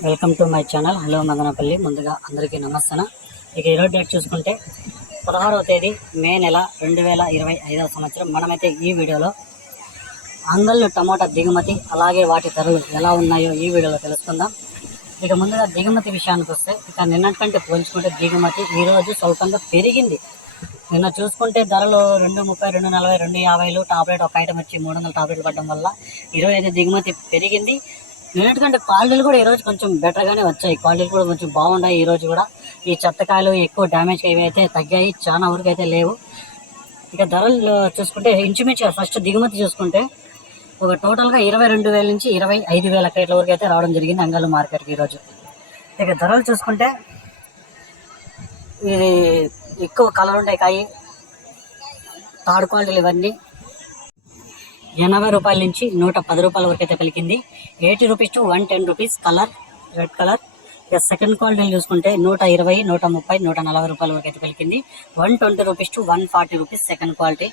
Welcome to my channel. Hello Madanapalle. ముందుగా అందరికీ నమస్తన. ఇక ఈరోజు డేట్ చూసుకుంటే పదహారవ తేదీ మే నెల రెండు వేల ఇరవై ఐదవ సంవత్సరం. మనమైతే ఈ వీడియోలో అంగళ్ళు టమోటా దిగుమతి అలాగే వాటి ధరలు ఎలా ఉన్నాయో ఈ వీడియోలో తెలుసుకుందాం. ఇక ముందుగా దిగుమతి విషయానికి వస్తే ఇక నిన్నటికంటే పోల్చుకుంటే దిగుమతి ఈరోజు స్వల్పంగా పెరిగింది. నిన్న చూసుకుంటే ధరలు రెండు ముప్పై రెండు నలభై రెండు యాభైలు టాబ్లెట్ ఒక ఐటమ్ వచ్చి మూడు వందల టాబ్లెట్లు పడడం వల్ల ఈరోజు అయితే దిగుమతి పెరిగింది. ఎందుకంటే క్వాలిటీలు కూడా ఈరోజు కొంచెం బెటర్గానే వచ్చాయి. క్వాలిటీలు కూడా కొంచెం బాగున్నాయి ఈరోజు కూడా. ఈ చెత్తకాయలు ఎక్కువ డ్యామేజ్ అవి అయితే తగ్గాయి. చాలా వరకు అయితే లేవు. ఇక ధరలు చూసుకుంటే ఇంచుమించుగా ఫస్ట్ దిగుమతి చూసుకుంటే ఒక టోటల్గా ఇరవై రెండు వేల నుంచి ఇరవై ఐదు వేల కేట్ల వరకు అయితే రావడం జరిగింది అంగళ్ళు మార్కెట్కి ఈరోజు ఇక ధరలు చూసుకుంటే ఇది ఎక్కువ కలర్ ఉంటాయి కాయి. తాడు క్వాలిటీలు ఇవన్నీ. ఎనభై రూపాయల నుంచి నూట పది రూపాయల వరకు అయితే పలికింది. Eighty rupees to one ten rupees colour red colour. ఇక సెకండ్ క్వాలిటీలు చూసుకుంటే నూట ఇరవై నూట ముప్పై నూట నలభై రూపాయల వరకు అయితే పలికింది. One twenty rupees to one forty rupees second quality.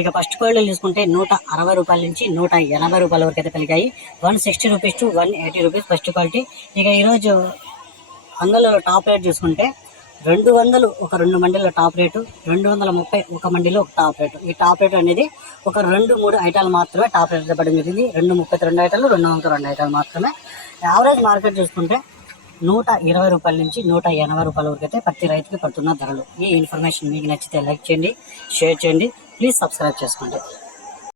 ఇక ఫస్ట్ క్వాలిటీలు చూసుకుంటే నూట అరవై రూపాయల నుంచి నూట ఎనభై రూపాయల వరకు అయితే పలికాయి. One sixty rupees to one eighty rupees first quality. ఇక ఈరోజు అందులో టాప్ రేట్ చూసుకుంటే రెండు వందలు ఒక రెండు మండీల టాప్ రేటు రెండు వందల ముప్పై ఒక మండీలో ఒక టాప్ రేటు. ఈ టాప్ రేట్ అనేది ఒక రెండు మూడు ఐటాలు మాత్రమే టాప్ రేట్ ఇవ్వడం జరిగింది. రెండు ముప్పై రెండు ఐటాలు రెండు వందల రెండు ఐటాలు మాత్రమే. యావరేజ్ మార్కెట్ చూసుకుంటే నూట ఇరవై రూపాయల నుంచి నూట ఎనభై రూపాయల వరకు అయితే ప్రతి రైతుకి పడుతున్న ధరలు. ఈ ఇన్ఫర్మేషన్ మీకు నచ్చితే లైక్ చేయండి షేర్ చేయండి ప్లీజ్ సబ్స్క్రైబ్ చేసుకోండి.